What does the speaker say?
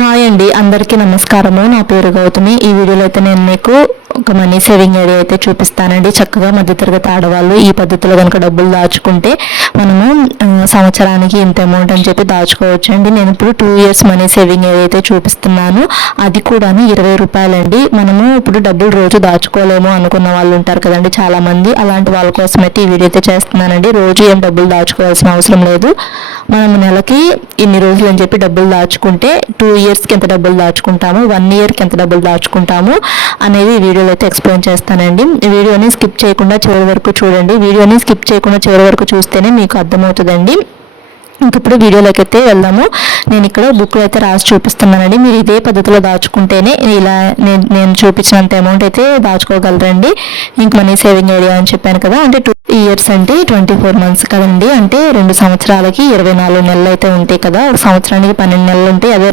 Hi అండి, అందరికీ నమస్కారము. నా పేరు గౌతమి. ఈ వీడియోలో అయితే నేను మీకు ఒక మనీ సేవింగ్ ఐడియా అయితే చూపిస్తానండి. చక్కగా మధ్యతరగతి ఆడవాళ్ళు ఈ పద్ధతిలో కనుక డబ్బులు దాచుకుంటే మనము సంవత్సరానికి ఇంత అమౌంట్ అని చెప్పి దాచుకోవచ్చు అండి. నేను ఇప్పుడు 2 years మనీ సేవింగ్ ఐడియా అయితే చూపిస్తున్నాను. అది కూడా 20 రూపాయలండి. మనము ఇప్పుడు డబ్బులు రోజు దాచుకోలేము అనుకున్న వాళ్ళు ఉంటారు కదండి చాలా మంది. అలాంటి వాళ్ళ కోసం అయితే ఈ వీడియో అయితే చేస్తున్నానండి. రోజు ఏం డబ్బులు దాచుకోవాల్సిన అవసరం లేదు. మనం నెలకి ఇన్ని రోజులు అని చెప్పి డబ్బులు దాచుకుంటే 2 yearsకి ఎంత డబ్బులు దాచుకుంటాము, 1 yearకి ఎంత డబ్బులు దాచుకుంటాము అనేది ఈ వీడియోలో అయితే ఎక్స్ప్లెయిన్ చేస్తానండి. వీడియోని స్కిప్ చేయకుండా చివరి వరకు చూడండి. వీడియోని స్కిప్ చేయకుండా చివరి వరకు చూస్తేనే మీకు అర్థమవుతుందండి. ఇప్పుడు వీడియోలోకి అయితే వెళ్దాము. నేను ఇక్కడ బుక్లో అయితే రాసి చూపిస్తున్నానండి. మీరు ఇదే పద్ధతిలో దాచుకుంటేనే ఇలా నేను చూపించినంత అమౌంట్ అయితే దాచుకోగలరండి. ఇంక మనీ సేవింగ్ ఐడియా అని చెప్పాను కదా, అంటే 2 years అంటే 24 months కదండి. అంటే 2 సంవత్సరాలకి 24 నెలలు అయితే ఉంటాయి కదా. ఒక సంవత్సరానికి 12 నెలలు ఉంటాయి. అదే